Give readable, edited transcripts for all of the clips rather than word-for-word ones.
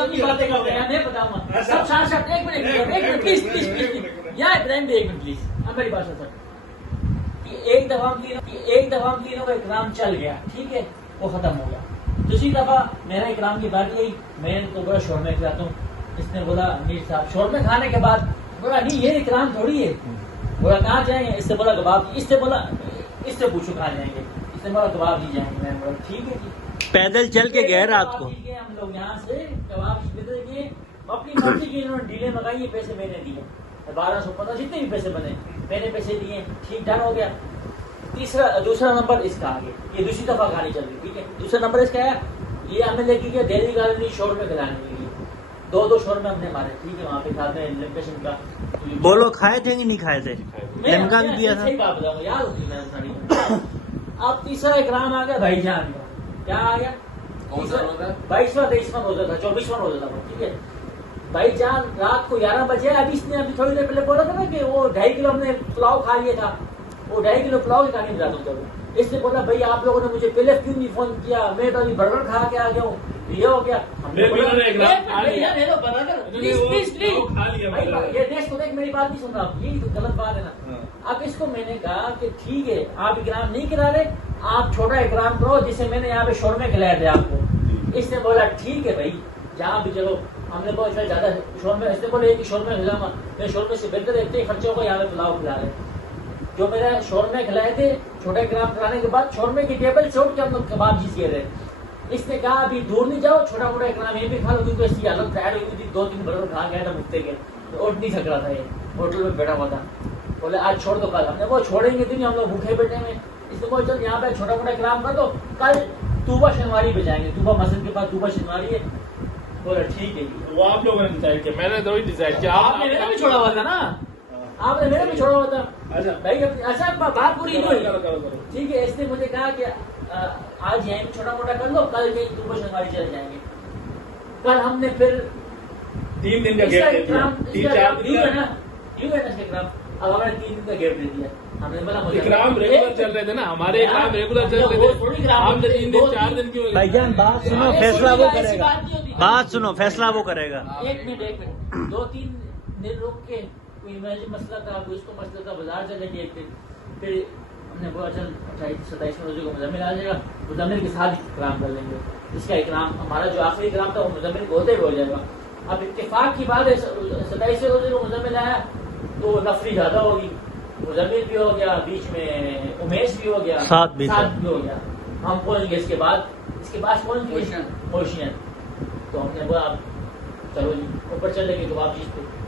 लंबी बातें कर रहे हैं, मैं बताऊंगा सब साथ एक मिनट प्लीज यहाँ इब्राहिम भी 1 मिनट प्लीज, अब मेरी बात सुन। एक दफा हम तीनों का इकराम चल गया, ठीक है, वो खत्म हो गया। दूसरी दफा मेरा इकराम की बात आई, मैंने तो बोला शोरमे खिलाता हूँ। इसने बोला मीर साहब शोरमे खाने के बाद बोला नहीं ये इकराम थोड़ी है। बोला कहाँ जाएंगे? इससे बोला कबाब, इससे बोला इससे पूछो कहाँ जाएंगे? इसने बोला कबाब जी जाएंगे। मैंने बोला ठीक है जी। पैदल चल के गए रात को हम लोग यहाँ से कबाब गए, अपनी मर्जी की इन्होंने डीले मंगाई, पैसे मैंने दिए 1215 जितने भी पैसे बने मैंने पैसे दिए, ठीक ठाक हो गया। दूसरा नंबर इसका आ गया, ये दूसरी दफा खानी चल रही, ठीक है। दूसरा नंबर इसका है, ये हमें लेके गया दिल्ली गार्डन शोरमे खिलाने के लिए, 2 शोरमे हमने मारे, ठीक है। वहाँ पे खाते हैं लिमिटेशन का। बोलो खाए थे कि नहीं खाए थे? लिमका भी दिया था। सही बात बताऊंगा, याद होती मैं सारी। अब तीसरा इकराम आ गया भाईजान का, क्या आ गया? 22वां 23वां रोजा था, 24वां रोजा था, ठीक है। भाईजान रात को 11 बजे, अभी इसने अभी थोड़ी देर पहले बोला था ना कि वो 2.5 किलो हमने पुलाव खा लिया था, वो 2.5 किलो पुलाव की कहानी बताता हूँ। इसने बोला भाई आप लोगों ने मुझे पहले क्यों नहीं फोन किया, मैं तो अभी बर्गर खा के आ गया हूँ, ये हो गया। ये नेक्स्ट देख, मेरी बात नहीं सुन रहा, ये तो गलत बात है ना। अब इसको मैंने कहा कि ठीक है आप इकराम नहीं करा रहे, आप छोटा इकराम करो जिसे मैंने यहाँ पे शोरमे खिलाए थे आपको। इसने बोला ठीक है भाई जहाँ भी चलो। हमने बहुत ज्यादा शोरमे, इसने बोले कि शोरमे खिलाऊंगा, मैं शोरमे से बेहतर इतने खर्चों को यहाँ पे पुलाव खिला रहे। जो मेरा शोरमे खिलाए थे छोटे ग्राम खिलाने के बाद शोरमे की टेबल से उठ के हम लोग कबाब जी किए रहे। इसने कहा अभी दूर नहीं जाओ, छोटा मोटा ग्राम ये भी खा लो, क्योंकि इसकी हालत टायर हुई थी, 2-3 बर्गर खा गया था मुफ्ते के, तो उठ नहीं सक रहा था, ये होटल में बैठा हुआ था। बोले आज छोड़ दो, कल हमने वो छोड़ेंगे तो नहीं, हम लोग भूखे बैठे में। इसने बोला चल यहाँ पे छोटा मोटा ग्राम कर दो, कल तूबा शनवारी पे जाएंगे, तूबा मस्जिद के पास तूबा शनवारी है। बोला ठीक है जी। वो आप लोगों ने डिसाइड किया, मैंने तो डिसाइड किया। आपने मेरा भी छोड़ा हुआ था ना, आपने मेरा भी छोड़ा हुआ था। अच्छा भाई अच्छा बात पूरी नहीं हुई, ठीक है। इसने मुझे कहा कि आज यहीं छोटा मोटा कर लो, कल कहीं तूबा शनवारी चले जाएंगे। कल हमने फिर 3 दिन का गैप दे दिया, 3-4 दिन है ना, यूं है ना इसका इकराम। अब हमारे 3 दिन का गैप दे दिया, हमने बोला इकराम रेगुलर चल रहे थे ना, हमारे इकराम रेगुलर चल रहे थे, हमने 3 दिन 4 दिन क्यों? भाईजान बात सुनो, फैसला वो करेगा। बात सुनो, फैसला वो करेगा। 1 मिनट 2-3 दिन रुक के कोई मसला था, कोई इसको मसला था, बाजार चलेंगे एक दिन। फिर हमने बोला चल 28-27 रोजे को मुजम्मिल आ जाएगा, मुजम्मिल के साथ इकराम कर लेंगे। इसका इकराम हमारा जो आखिरी इकराम था वो मुजम्मिल को होते हुए हो जाएगा। अब इत्तेफाक की बात है 27 रोजे को मुजम्मिल आया तो नफरी ज्यादा होगी, मुजम्मिल भी हो गया, बीच में उमेश भी हो गया, साथ भी हो गया। हम पहुंच गए इसके बाद पहुंच गए क्वेश्चन। तो हमने बोला चलो जी ऊपर चलेंगे, तो आप चीज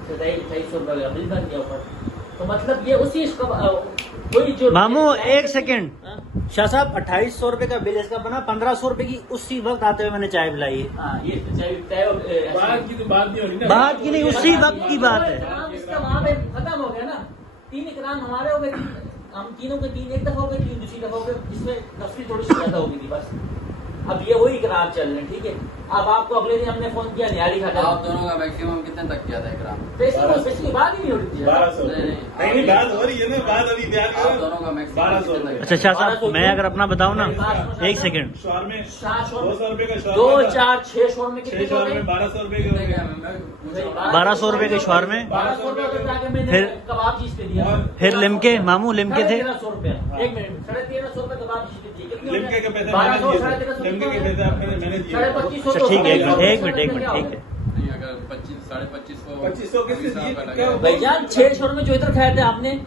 2700 रुपये का बिल बन गया ऊपर। तो मतलब ये उसी वही जो मामू 1 सेकंड, शाह साहब 2800 रुपए का बिल इसका बना, 1500 रुपए की उसी वक्त आते हुए मैंने चाय पिलाई है। ये बात की तो बात नहीं हो रही ना, बात की नहीं, उसी वक्त की बात है। इसका वहाँ पे खत्म हो गया ना, 3 इकराम हमारे हो गए, हम तीनों के 3 एक दफा हो गए, 3 दूसरी दफा हो गए, इसमें तफसील थोड़ी सी ज्यादा हो गई थी बस। अब ये वही इकराम चल रहे हैं, ठीक है। अब आपको अगले दिन हमने फोन किया निहारी खाता, आप दोनों का मैक्सिमम कितने तक किया था इकराम? पैसे की बात ही नहीं हो रही थी। 1200 नहीं बात हो रही है ना, बात अभी ध्यान आप दोनों का मैक्सिमम 1200। अच्छा शाह साहब मैं अगर अपना बताऊं ना, 1 सेकंड, शॉर्मे 200 रुपए का 2, 4, 6 शोर में कितने 1200 रुपए के 1200 रुपए के शौर में, 1200 रुपए जाके मैंने कबाब चीज पे दिया। फिर लिमके मामू लिमके थे 1350 रुपए, 1 मिनट 1350 रुपए कबाब चीज पे दिए। लिमके के पैसे मैंने दिए, लिमके के पैसे मैंने दिए। 2550 अच्छा ठीक है, एक मिनट ठीक है। नहीं अगर 2500 कितने दिए? भैया 6 शोर में जो इधर खाए थे आपने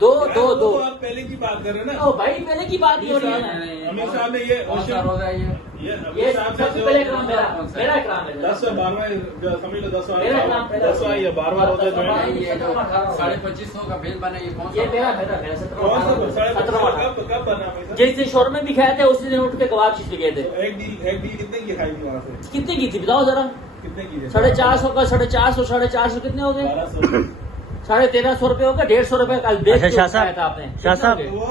2 आप पहले की बात कर रहे हैं ना। ओ भाई पहले की बात नहीं हो रही है। अमीर साहब ने ये कौन सा रोजा है ये सबसे पहले इकराम मेरा इकराम है। 10 से 12वां समझ लो, 10 मेरा इकराम पहला 10 आई है, 12वां रोजा जो है ये जो 2550 का बिल बना, ये कौन ये सा? मेरा 17 कब बना पैसा? जिस दिन शोर में भी खाए थे उसी दिन उठ के कबाब चीज गए थे। एक डील कितने की खाई थी वहाँ से? कितनी की थी बताओ जरा। कितने की? 450 का 450 कितने हो गए? 1200। 1350 रुपए हो गए, 150 रुपए का बेच अच्छा शाह साहब, था आपने। शाह साहब वो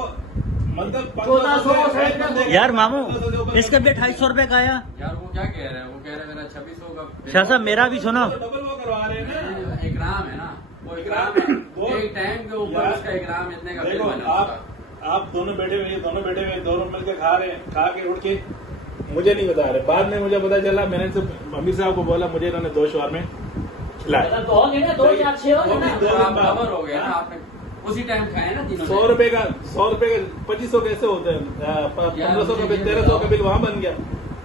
मतलब 1400 यार मामू इसका भी 2800 रुपए का आया। यार वो क्या कह रहे हैं, वो कह रहे हैं मेरा 2600 का बिल। शाह साहब मेरा भी सुनो, डबल वो करवा रहे हैं ना। इकराम है ना, वो इकराम है, एक टाइम के ऊपर उसका इकराम इतने का बिल देखो बना उसका। आप दोनों बैठे हुए, दोनों मिलकर खा रहे हैं, खा के उठ के मुझे नहीं बता रहे, बाद में मुझे पता चला, मैंने तो अमीर साहब को बोला, मुझे इन्होंने 2 शॉर्मे खिलाए। तो होंगे ना 2 4 6 होंगे ना। दो दिन बाद। खबर हो गया ना, आपने उसी टाइम खाए ना तीनों 100 रुपए का 2500 कैसे होते हैं? 1500 का बिल, 1300 का बिल वहाँ बन गया।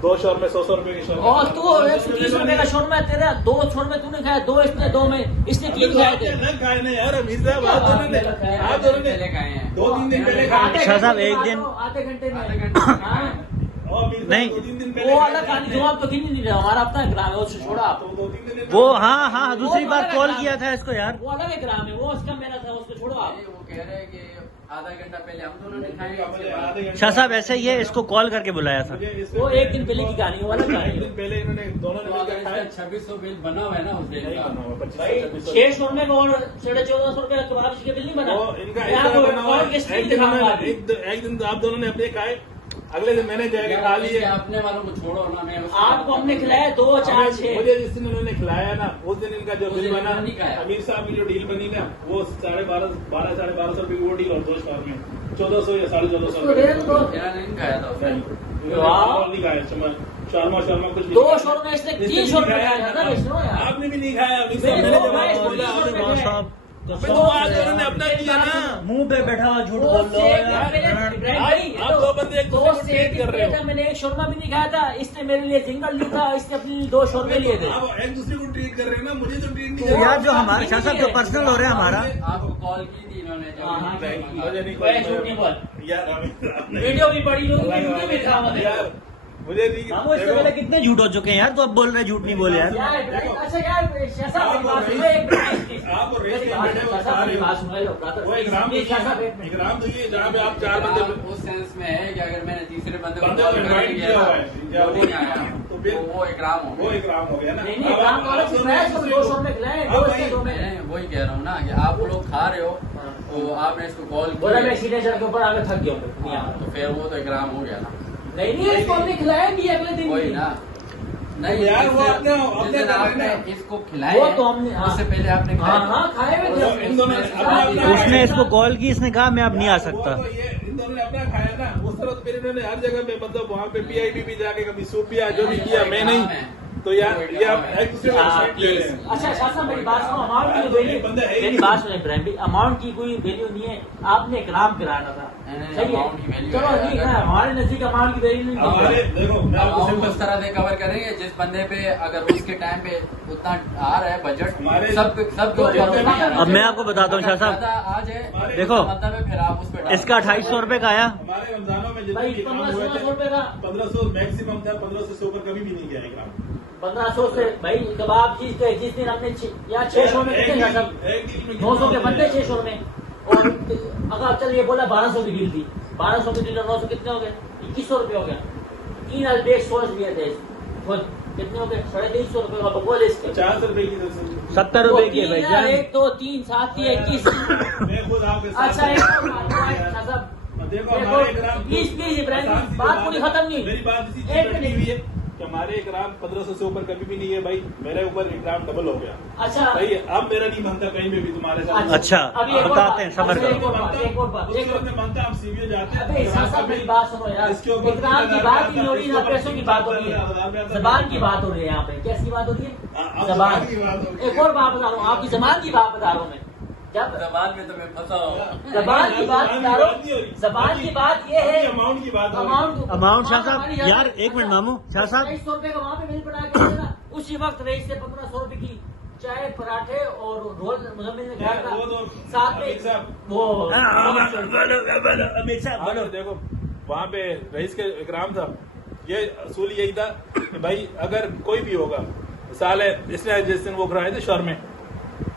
2 शॉर्मे 100 रुपए की शॉर्मे। और तू 130 रुपए का शोरमा तेरा 2 शोरमा तूने खाया, 2 इसने 2 में इसने 3 खाए थे। न खाए नहीं यार अमीर साहब, आप दोनों ने पहले खाए हैं। 2-3 दिन पहले खाए। शाह साहब, एक दिन आधे घंटे में आधे घंटे में हाँ। और अमीर साहब नहीं। 2-3 दिन पहले वो खाए अलग थे। कहानी, जो आप तो गिन नहीं रहे, हमारा अपना ग्राम है, उससे छोड़ा आप। तो 2-3 दिन वो हाँ दूसरी बार कॉल किया था इसको यार। वो अलग ग्राम है, वो उसका मेरा था, उसको छोड़ो आप। वो कह रहे हैं कि आधा घंटा पहले हम दोनों ने खाए, उसके बाद आधे घंटे- शाह साहब ऐसे ही है, इसको कॉल करके बुलाया था। मुझे इससे वो एक दिन पहले की कहानी है, वो अलग कहानी एक है। दिन पहले इन्होंने दोनों ने तो अगर मिलकर खाए। इसका 2600 बिल बना हुआ है ना उस दिन नहीं का, बना हुआ, 2500 भाई 2600 6 शोरमे का और 1450 रुपए का कबाब के बिल नहीं बना। वो इनका मैं आपको ऐसा बना हुआ और है, किस एक चीज़ दिन दिखाऊंगा उन्होंने- अभी? एक दिन आप दोनों ने अपने खाए, अगले दिन मैंने जाके खा लिए। अपने वालों को छोड़ो ना, मैं आपको हमने खिलाया 2 4 6। मुझे जिस दिन उन्होंने खिलाया ना, उस दिन इनका जो उस बिल दिन बना, इन्होंने नहीं खाया। अमीर साहब की जो डील बनी ना, वो 12,500 रुपए की वो डील और 2 शॉर्मे 1400 या 1450 उसको दे दो। मेरा नहीं खाया था उस दिन। नहीं खाया शर्मा कुछ नहीं 2 खाया। शोरमे इसने इसने 3 भी शोरमे नहीं खाया था ना, विष्णु यार। आपने भी नहीं खाया अमीर साहब, मैंने मैंने दो जब खाए, आपको बोला, 30 आपने रुपए बोला, खाए। साहब अबे तो आज उन्होंने अपना किया ना। मुंह पे बैठा हुआ झूठ दो बोल रहे सेब हो यार, यार। आप 2 बंदे एक दूसरे को ट्रीट कर रहे हो। मैंने एक शोरमा भी नहीं खाया था, इसने मेरे लिए सिंगल लिया था, इसने अपने लिए 2 शोरमे लिए थे। आप एक दूसरे को ट्रीट कर रहे हो ना, मुझे तो ट्रीट नहीं तो कर रहे यार जो हमारे शाह साहब जो पर्सनल हो रहा है हमारा, आपको कॉल की थी इन्होंने जब हाँ, हाँ, नहीं, मुझे नहीं कोई झूठ नहीं बोल। यार अमीर वीडियो भी बड़ी लोग वीडियो भी था मतलब। यार मुझे नहीं हम इससे पहले कितने झूठ हो चुके हैं यार, तो अब बोल रहे झूठ नहीं बोले यार। अच्छा यार शाह साहब मेरी बात सुनो, एक मिनट आप और रेस मेरी में बात बैठे हो, शाह साहब मेरी सारे बात सुनो, लो, brother, वो एक राम please, शाह साहब, एक मिनट। एक राम तो ये जहाँ पे आप 4 बंदे आप उस सेंस में है कि अगर मैंने तीसरे बंदे को बंदे कॉल को कर invite दिया किया हुआ था, है, वो नहीं आया, तो फिर- तो वो इकराम हो वो गया। एक राम हो गया ना। नहीं नहीं अब काम तो अलग चीज है, इसको 2 शोरमे खिलाए, 2 इसने 2 में। मैं वही कह रहा हूँ ना कि आप लोग खा रहे हो, तो आपने इसको कॉल बोला मैं किया, सीधे चढ़ के ऊपर आगे थक गया हूँ, नहीं आया। तो फिर वो तो इकराम हो गया ना। नहीं इसको हमने खिलाया भी अगले दिन वही भी। ना, नहीं यार, वो जिस अपने- दिन अपने आपने करना। इसको खिलाया वो तो हमने हाँ। उससे पहले आपने हाँ खाया। हाँ खाए हुए वो थे इन दोनों ने उसमें अपना- साथ ही अपना- उसने इसको कॉल की, इसने कहा मैं अब नहीं आ सकता। वो तो ये इन दोनों ने अपना खाया ना, उस तरह फिर इन्होंने हर जगह पे मतलब वहाँ पे पीआईबी भी जाके कभी सूप पिया, जो भी किया मैं नहीं, तो यार ये आप एक दूसरे को हाँ, respect दे रहे हैं। अच्छा शाह साहब मेरी बात सुनो, अमाउंट की वैल्यू बंदा है ही मेरी नहीं। बात सुनो इब्राहिम भाई, अमाउंट की कोई वैल्यू नहीं है, आपने ग्राम गिराना था, नहीं, सही है, amount की value चलो है, ठीक है, अगर- हमारे नजदीक अमाउंट की वैल्यू नहीं हमारे है। देखो मैं आपको हम सिंपल उस तरह से कवर करेंगे जिस बंदे पे अगर उसके टाइम पे उतना आ रहा है बजट, हमारे- सबके ऊपर जितने उतना ही आ रहा है। अब मैं आपको बताता हूँ शाह साहब, ज्यादा आ जाए देखो, तो मतलब है फिर आप उस पे इसका 2800 रुपए का आया। हमारे रमजानों में जितने भाई भी काम हुए 1500 थे रुपए का 1500 मैक्सिमम था, 1500 से ऊपर कभी भी नहीं गया एक ग्राम। 1500 से भाई कबाब चीज के जिस दिन हमने यहाँ 600 में कितने शाह साहब, एक डील में 900 के बनते 600 में, और अगर चलिए बोला 1200 की डील थी, 1200 की डील और 900 कितने हो गए, 2100 रुपये हो गया। 3 अल्बेक सोच दिए थे खुद, कितने हो गए, 2350 रुपये का बोल इसके 50 रुपए की दस 70 रुपए की है भाई जान। 1 2 3 7 21। मैं खुद आपके साथ अच्छा एक और बात है, शाह साहब, देखो हमारे ग्राम प्लीज इब्राहिम बात पूरी खत्म नहीं मेरी बात इसी एक चीज पर मिनट। हुई है कि हमारे एक ग्राम 1500 से ऊपर कभी भी नहीं है भाई, मेरे ऊपर एक ग्राम डबल हो गया। अच्छा सही है, अब मेरा नहीं बनता कहीं में भी तुम्हारे साथ। अच्छा, अभी एक और बताते बात, हैं, सब्र अच्छा, करो। एक और बात, एक और बात, एक और में बनता हम सीबीओ जाते अबे शाह साहब मेरी बात सुनो यार, इसके ऊपर इकराम की बात ही नहीं हो रही ना, पैसों की बात हो रही है, जबान की बात हो रही है यहाँ पे, कैसी बात हो रही है, जबान। एक और बात बता रहा हूँ, आपकी जबान की बात बता रहा हूँ मैं, जब जबान में तो मैं फंसा हूँ। जबान की बात बता रहा हूँ, जबान की बात ये है, अमाउंट की बात हो रही है। अमाउंट शाह साहब यार, एक मिनट मामू शाह साहब, 2300 रुपए का वहाँ पे बिल पड़ा के देना, उसी वक्त रईस से 1500 रुपए की चाय पराठे और रोल मुजम्मिल ने खाया वो तो था, साथ अमित में साहब। वो अमित साहब हाँ, देखो वहाँ पे रईस के इकराम था, ये असूल यही था कि भाई अगर कोई भी होगा, मिसाल है इसने जिस दिन वो कराए थे शर्मे,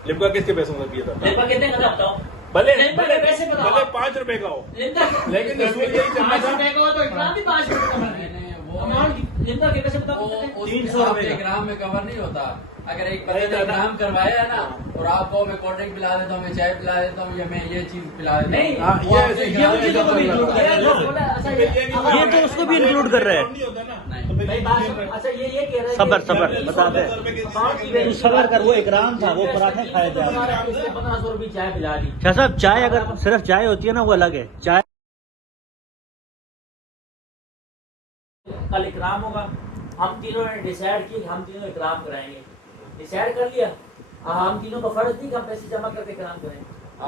लिमका किसके पैसों का किया था, लिम्बा कितने का था बताओ, भले लिम्बा के पैसे बताओ। भले 5 रुपए का हो, लिम्बा लेकिन असूल यही चलना 5 था। रुपए का हो तो इकराम भी 5 रुपए का बना है। मैंने वो अमाउंट लिम्बा के पैसे बताओ वो कितने? उस 300 रुपए आपके का। ग्राम में कवर नहीं होता। अगर एक बंदे ने ग्राम करवाया है ना, और आपको मैं कोल्ड ड्रिंक पिला देता हूँ, मैं चाय पिला देता हूँ, या मैं ये चीज पिला देता नहीं, हूँ, हाँ, वो ये आपके ऐसे- ग्राम ये में चीजों को भी cover include करता किया है। है, बोला, अच्छा ये तो उसको भी include कर रहे हैं। नहीं होता ना, नहीं। तो फिर भाई बात अच्छा ये कह रहे हैं सबर, कि सबर, 300 बताते हैं। अमाउंट की वैल्यू सबर कर, वो इकराम था, वो पराठे खाए थे आपने। 1500 रुपये चाय पिला दी। शाह साहब चाय अगर सिर्फ चाय होती है ना वो अलग है, चाय कल इकराम होगा। हम तीनों ने डिसाइड किया कि हम तीनों इकराम कराएंगे, डिसाइड कर लिया। हम तीनों को फर्ज नहीं कि हम पैसे जमा करके इकराम करें।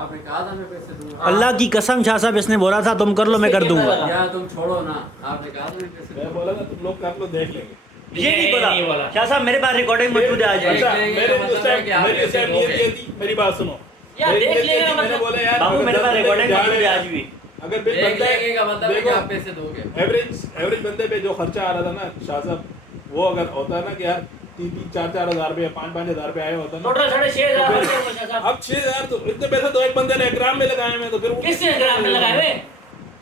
आपने कहा था मैं पैसे दूंगा, अल्लाह की कसम शाह साहब इसने बोला था तुम कर लो मैं कर दूंगा। या तुम छोड़ो ना, आपने कहा था मैं पैसे मैं दूंगा। बोला ना तुम लोग कर लो, देख लेंगे। ये नहीं बोला शाह साहब, मेरे पास रिकॉर्डिंग मौजूद है आज भी। अच्छा, ये मेरी मतलब उस है टाइम कि आप मेरी उस टाइम पैसे नियत दोगे। ये थी, मेरी बात सुनो। यार मेरी देख नियत ये लेगा थी, मैंने मतलब- बोला यार बाबू मेरे पास रिकॉर्डिंग जा मौजूद है रहे हैं। आज भी। अगर बिल देख बनता है, लेंगे का मतलब है कि देखो, आप पैसे दोगे। एवरेज बंदे पे जो खर्चा आ रहा था ना शाह साहब, वो अगर होता है ना कि यार 3-4 हजार रुपये 5-5 हजार रुपये आए होता ना, टोटल 6,500 खर्चा हुआ शाह साहब। अब 6,000 तो इतने पैसे तो एक बंदे ने इकराम में लगाए हैं, तो फिर वो- किसने इकराम में लगाए हुए?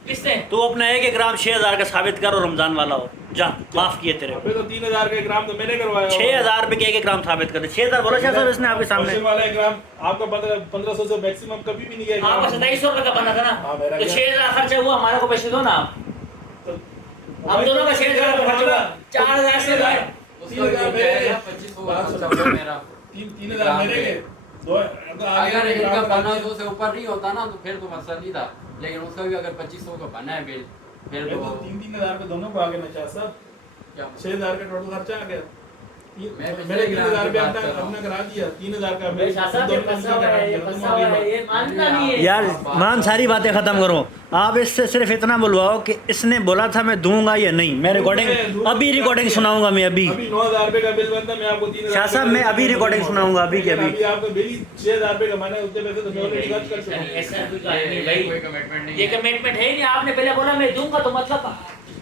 किसने? तू अपना 1 ग्राम 6,000 का साबित कर और रमजान वाला हो जा, माफ किए तेरे अबे तो 3,000 का इकराम तो मैंने करवाया। 6,000 रुपए के 1 ग्राम साबित कर दे। 6,000 बोला शाह साहब इसने आपके सामने। फंक्शन वाला इकराम आपका 1500 से मैक्सिमम कभी भी नहीं गया इकराम। आपका 2700 रुपये का बना था ना, हाँ, मेरा तो क्या? 6,000 खर्चा हुआ, हमारे को पैसे दो ना आप। तो- हम दोनों का 6,000 का खर्चा हुआ, 4,000 से लाए। उसका भी हो गया, 2500 का खर्चा हो गया मेरा। 3,000 मेरे के दो अगर इनका 1500 से ऊपर नहीं होता ना तो फिर तो मसला नहीं था, लेकिन उसका भी अगर 2500 का बना है बिल, फिर तो 3,000 पे दोनों को आगे ना शाह साहब, क्या 6,000 का टोटल खर्चा आ गया। मैं पिछले मैंने ग्राम 3,000 की रुपये बात कर रहा हूँ। अपना करा दिया, 3,000 का भाई शाह साहब ये फंसा हुआ है, ये फंसा हुआ है, ये मानता नहीं है। यार मान सारी बातें खत्म करो, आप इससे सिर्फ इतना बुलवाओ कि इसने बोला था मैं दूंगा या नहीं। मैं रिकॉर्डिंग अभी रिकॉर्डिंग सुनाऊंगा, मैं अभी अभी 9,000 रुपये का बिल बनता, मैं आपको 3,000 शाह साहब मैं अभी रिकॉर्डिंग सुनाऊंगा, अभी के अभी। अभी आपका बिल ही 6,000 रुपये का बना है, उतने पैसे तो मैं ऑलरेडी खर्च कर चुका हूँ। ऐसा कोई कहानी नहीं भाई, कोई कमिटमेंट नहीं ये है। कमिटमेंट है ही नहीं। आपने पहले बोला मैं दूंगा, तो मतलब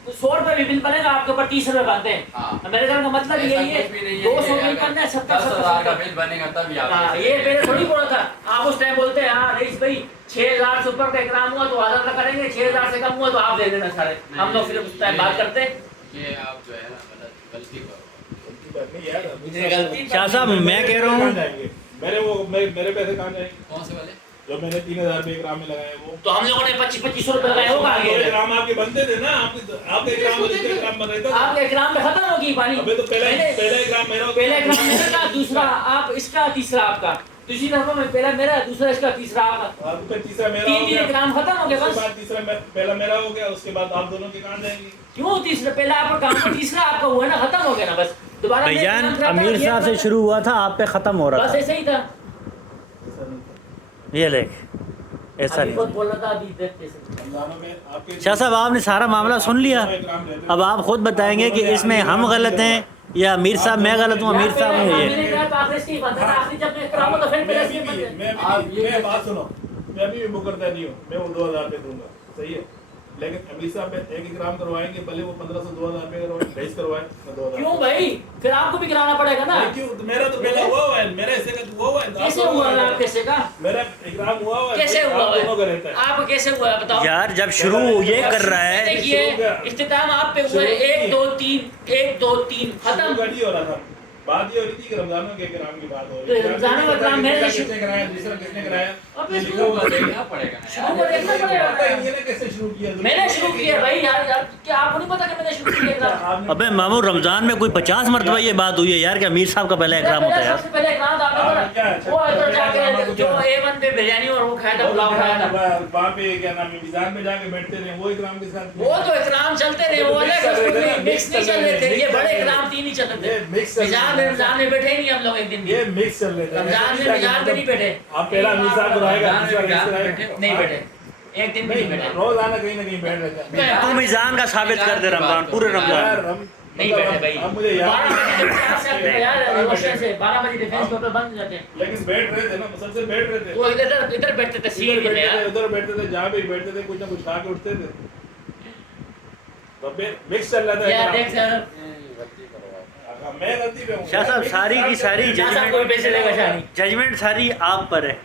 100 रुपए भी बिल बनेगा, आपके ऊपर 30 रुपए बनते हैं। हाँ। मेरे कहने का मतलब ऐसा यही है, कुछ भी नहीं है 200 कि बिल अगर बनना है, 10,000 का 70। बिल बनेगा तब ही आप हाँ, पैसे ये देंगे। पहले थोड़ी बोला था। आप उस टाइम बोलते हैं हाँ रईस भाई 6,000 से ऊपर का इकराम हुआ तो आधा करेंगे, 6,000 से कम हुआ तो आप दे देना सारे। हम लोग फिर उस टाइम बात करते हैं। ये आप जो है ना गलती करो। नहीं यार, मुझे गलती- शाह साहब मैं कह रहा हूँ मेरे पैसे कहाँ जाएंगे? कौन से वाले? जो मैंने 3,000 रुपये इकराम में लगाए वो तो हम लोगों ने 2500 रुपए लगाए होगा तो आगे। इकराम आपके बनते थे ना, आपके इकराम में जिसका इकराम बन रहा था। आपके इकराम में खत्म होगी पानी। अबे तो पहला इकराम मेरा होता पहला है। इकराम मेरा, दूसरा आप इसका, तीसरा आपका। दूसरी दफा में पहला मेरा, दूसरा इसका, तीसरा आपका। आपका तीसरा मेरा हो 3 गया। इकराम खत्म हो गया उसके बस। बाद तीसरा पहला मेरा हो गया, उसके बाद आप दोनों के कहाँ जाएंगे? क्यों तीसरा? पहला आपका काम था, तीसरा आपका हुआ ना, खत्म हो गया ना बस। दोबारा मैं भैयान इकराम कराता, अमीर ये साहब से बस- शुरू हुआ था, आप पे खत्म हो रहा बस था। ऐसे ही था। ये देख ऐसा अभी नहीं। बहुत बोल रहा था, अभी देखते से। रमजानों में आपके शाह साहब आपने सारा मामला सुन लिया, अब आप खुद बताएंगे कि इसमें हम गलत हैं या अमीर साहब मैं गलत हूँ, अमीर साहब हैं ये। मैंने कहा तो आखिरी इसकी बनता था, आखिरी जब मैं इकराम हो तो फिर पहले इसकी बनते। मैं बात सुनो, मैं अभी भी मुकरता नहीं हूँ, मैं वो 2,000 रुपये दूंगा, सही है। लेकिन अमीर साहब एक इकराम करवाएंगे, भले वो 1,500 2,000 रुपये करवाए, रईस करवाए, मैं 2,000। क्यों भाई? फिर आपको भी कराना पड़ेगा ना। नहीं, क्यों? मेरा तो पहला हुआ है, मेरा हिस्से का तो हुआ है। कैसे हुआ है? आप कैसे का? मेरा इकराम हुआ है, कैसे हुआ आप दोनों का रहता है? है। आप कैसे हुआ है बताओ? यार जब शुरू ये कर रहा है, देखिए इख्तिताम आप पे हुआ है, 1 2 3 1 2 3 शुरू खत्म। का नहीं हो रहा था, बात ये हो रही थी कि रमजानों के इकराम की बात हो तो रही थी। रमजानों का इकराम मैंने किसने कराया, दूसरा किसने कराया? अब ये इसको लिखा हुआ है। देखना पड़ेगा ना शुरू यार। में देखना पड़ेगा। पता ही नहीं है ना कैसे शुरू किया। मैंने शुरू किया भाई यार, क्या आपको नहीं पता कि मैंने शुरू किया इकराम? आपने- अबे मामू रमजान में कोई 50 मरतबा ये बात हुई है यार कि अमीर साहब का पहला इकराम होता है यार। सबसे पहले इकराम था क्या है? वो इधर जाके जो A1 पे बिरयानी और वो खाया था, पुलाव खाया था, वहाँ पे क्या नाम है, मिजान में जाके बैठते रहे, वो इकराम के साथ वो तो इकराम चलते रहे, वो अलग उसमें मिक्स नहीं चल रहे थे। ये बड़े इकराम 3 ही चल रहे ये थे। mix चल रहे थे। रमजान में बैठे ही नहीं हम लोग एक दिन भी। ये मिक्स चल रहे थे। रमजान में मिजान में नहीं बैठे। आप पहला अमीर साहब को रहेगा, रमजान में दूसरा मिजान किसको में रहेगा? बैठे। नहीं बैठे, एक दिन भी नहीं बैठे। रोज आना कहीं ना कहीं बैठ रहे थे। तू मिजान का साबित कर दे रमजान, पूरे यार रमजान। हम नहीं बैठे भाई। अब मुझे याद 12 बजे डिफेंस से यार रोशन से 12 बजे डिफेंस पेपर बंद हो जाते हैं। लेकिन बैठ रहे थे ना, सबसे बैठ रहे थे। वो इधर बैठते थे, सीट पे यार। उधर बैठते थे, जहाँ भी बैठते थे कुछ ना कुछ खा के उठते थे। तो मिक्स चल रहा था यार देख इकराम। सर, गलती करो आप। मैं गलती पे हूँ। शाह साहब सारी की सारी शाह साहब कोई पैसे लेगा शाह जजमेंट सारी आप पर है,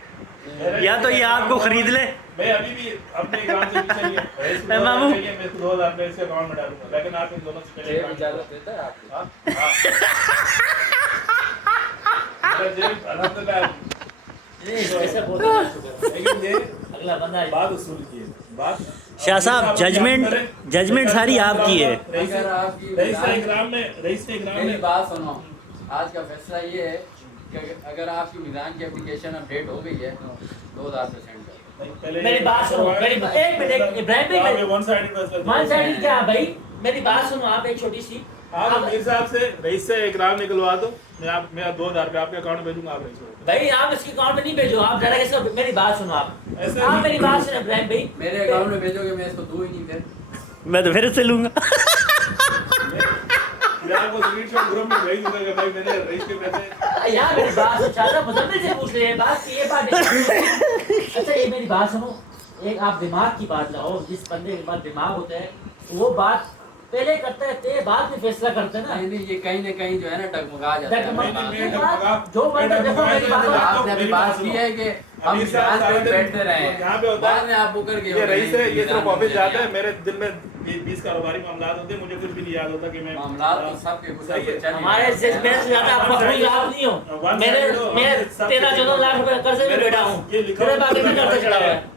या तो ये आपको खरीद ले। मैं अभी भी अपने काम से पीछे नहीं हूँ। ए, मामू। मैं 2,000 रुपये इसके अकाउंट में डालूंगा, लेकिन आप इन दोनों से पहले जेब काम इजाजत देता है आपको? हाँ? हाँ। मेरा जेब अल्हम्दुलिल्लाह, ऐसा बोलते लेकिन ये अगला बंदा बात उसूल की है, बात शाह साहब जजमेंट सारी आपकी है। अगर आपकी रईस का इकराम मेरी में बात सुनो, आज का फैसला ये है कि अगर आपकी मिजान की एप्लीकेशन अपडेट हो गई है 2000% पहले मेरी बात सुनो, मेरी एक मिनट इब्राहिम भाई वन साइड वन साइड क्या है भाई? मेरी बात सुनो आप, एक छोटी सी। आप मीर साहब से रईस से इकराम निकलवा दो, मैं 2000 रुपये आपके अकाउंट में भेजूंगा, आप रईस को भाई आप इसके अकाउंट में नहीं भेजो, आप डायरेक्ट इसका, मेरी बात सुनो आप ऐसे आप नहीं। मेरी बात सुनो इब्राहिम भाई, मेरे अकाउंट में भेजोगे, मैं इसको दूँ ही नहीं फिर। मैं तो फिर से लूंगा। मैं आपको स्क्रीनशॉट ग्रुप में भेज दूंगा कि भाई मैंने रईस के पैसे। यार मेरी बात सुनो, चाचा मुजम्मिल से पूछ रहे हैं बात, ये बात अच्छा ये मेरी बात सुनो, एक आप दिमाग की बात लाओ, जिस बंदे के पास दिमाग होता है वो बात पहले करते हैं, बाद में फैसला करते हैं ना। नहीं नहीं, ये कहीं ना कहीं जो है ना डगमगा जाता है। जो बंदा देखो मेरी बात आपने अभी बात की है कि हम ध्यान पे बैठते रहे हैं, यहाँ पे होता बाद में आप मुकर ये गए। रईस है, ये सिर्फ ऑफिस जाता है, मेरे दिल में 20 कारोबारी मामला होते हैं, मुझे कुछ भी नहीं याद होता कि मैं मामला तो सबके कुछ सही है। चल ही हमारे रहा है। मेरे से ज्यादा आपका कोई लाभ नहीं हो। मैं 13-14 लाख रुपए कर्जे में बैठा हूँ, फिर बाकी में कर्जा चढ़ा हुआ है।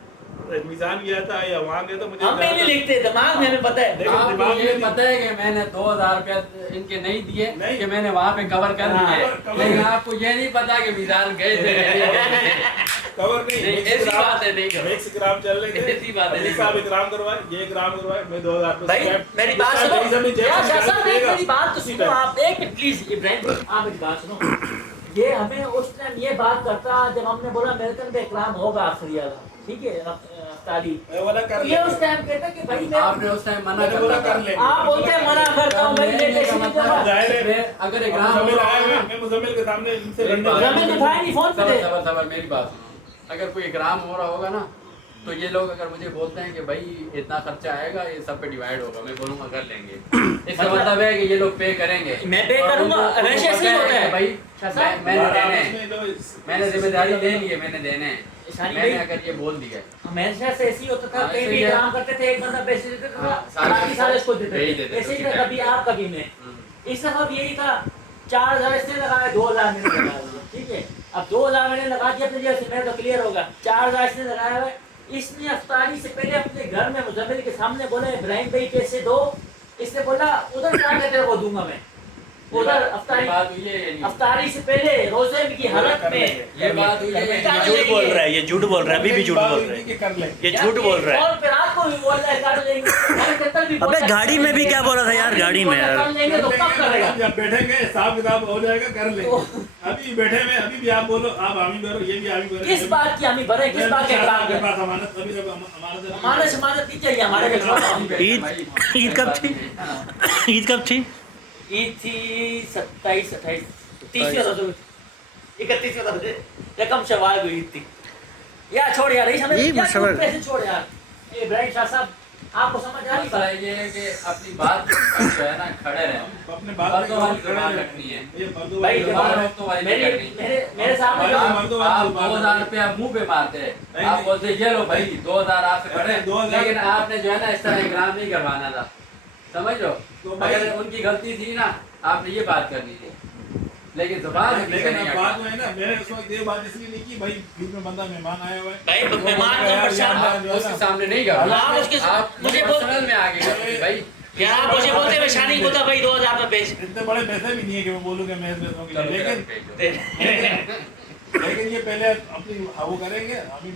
मिजान गया था या वहाँ गया था, मुझे हम नहीं लिखते, दिमाग में हमें पता है। लेकिन आपको दिमाग ये में पता है कि मैंने 2000 रुपया इनके नहीं दिए, नहीं। कि मैंने वहाँ पे कवर कर दिए, कवर- लेकिन आपको ये नहीं पता कि मीजान गए थे। कवर नहीं, नहीं, मिक्स ऐसी इकराम- बात है, नहीं करो। मिक्स इकराम चल रहे थे, ऐसी बात है, अली नहीं साहब करो। इकराम करवाए, ये इकराम करवाए, मैं 2000 रुपये भाई स्क्रैप- मेरी बात स्क्रैप सुनो, रईस अपनी जेब यार से शाह निकाल साहब के एक देगा। मेरी बात तो उसी सुनो टाइम। आप, एक मिनट प्लीज इब्राहिम आप मेरी बात सुनो। ये हमें उस टाइम ये बात करता जब हमने बोला अमेरिकन पे इकराम होगा आखिरी वाला, ठीक है अफ्तारी, मैं बोला कर तो ये ले, उस टाइम कहता कि भाई मैं, आपने उस टाइम मना मैंने बोला करता कर था। ले, आप बोलते हैं मना करता हूँ भाई, ये कैसे नहीं कर रहा? जाहिर है, मैं अगर इकराम मुजम्मिल हो आए हुए, रहा मैं मुजम्मिल के सामने इनसे मेरी लड़ने बात- लगा। मुजम्मिल उठाए नहीं फोन पे सबर दे। सबर सबर, मेरी बात सुनो। अगर कोई इकराम हो रहा होगा ना, तो ये लोग अगर मुझे बोलते हैं कि भाई इतना खर्चा आएगा, ये सब पे डिवाइड होगा, मैं बोलूंगा कर लेंगे। इसका मतलब है कि ये लोग पे करेंगे, मैं पे और करूंगा, उनको- वैसे ऐसे ही उनको होता पता है। भाई मैंने देने हैं, उसमें तो- मैंने जिम्मेदारी ले ली है, मैंने देने हैं। सारी मैंने भाई- अगर ये बोल दिया है, हमेशा से ऐसे ही होता था, हाँ, कहीं ऐसे भी ही है। काम करते थे, एक बंदा पैसे देते था, हाँ, सारे- बाकी सारे इसको देते यही थे, देते थे, ऐसे ही उसी था, कभी टाइम। आप कभी मैं। इस दफा भी यही था, 4000 इसने लगाया, 2000 मैंने लगाया हुआ, ठीक है। अब 2000 मैंने लगा दिया अपने जेब से, मेरा तो क्लियर होगा। 4000 इसने लगाया हुआ है। इसने अफ्तारी से पहले अपने घर में मुजम्मिल के सामने बोला इब्राहिम भाई पैसे दो, इसने बोला उधर क्या कहते हैं वो दूंगा मैं, उधर अफ्तारी, बात हुई है ये नहीं। अफ्तारी से पहले रोजे की हालत में ये बात हुई है ये कर नहीं। झूठ लेंगे। बोल रहा है, ये झूठ बोल रहा है, अभी भी झूठ बात बोल हुई रहा थी है, कि कर ले। ये झूठ बोल रहा है। और फिर रात को भी बोल रहा है कर लेंगे, मैंने कहता भी बोला अबे गाड़ी में भी क्या बोला था यार, गाड़ी में यार। कर लेंगे तो कब करेगा? जब बैठेंगे हिसाब किताब हो जाएगा, कर ले। अभी बैठे में अभी भी आप बोलो, आप हामी करो, ये भी हामी करो। किस बात की हमें भरे, किस बात के इकराम के के? पास अमानत अभी तक अमानत हमारे समानत की चाहिए हमारे के खिलाफ। ईद कब थी? ईद कब थी? ईद थी 27, 28, 30 रोजे, 31 रोजे, रकम शवाल को ईद थी। यार छोड़ यार, इस हमें ये क्या मसला- तू कैसे छोड़ यार? इब्राहिम शाह साहब आपको समझ आ रही मसला बात? ये है कि अपनी बात पर जो है ना खड़े रहे। अपने बात मर्दों वाली जुबान रखनी है। ये मर्दों भाई वाली जवाब जुबान तो वाली मेरे करनी। मेरे सामने भाई, जो- मर्दों आप वाली जुबान 2000 रुपया मुंह पे मारते हैं, नहीं, आप नहीं। बोलते ये लो भाई 2000 आपसे बढ़े, 2000 लेकिन आपने जो है ना इस तरह इकराम नहीं करवाना था, समझ लो। तो भाई- अगर उनकी गलती थी ना, आपने ये बात करनी थी, लेकिन जुबान से लेकिन नहीं अब बात हटना। में है ना, मैंने उस वक्त ये बात इसलिए नहीं की, भाई बीच में बंदा मेहमान आया हुआ है। भाई, तो मेहमान यार, तो यार, परेशान यार, जो है उसके ना, सामने नहीं करना। आप उसके- आप मुझे मुझे बोल- पर्सनल में आगे करनी भाई। यार आप मुझे बोलते मैं शादी बोलता भाई 2000 में बेच इतने बड़े पैसे भी नहीं है कि मैं बोलूँ कि मैं इस पैसों के चलो, लिए, फिर लेकिन भेजो। लेकिन ये पहले अपनी वो करेंगे, हम ही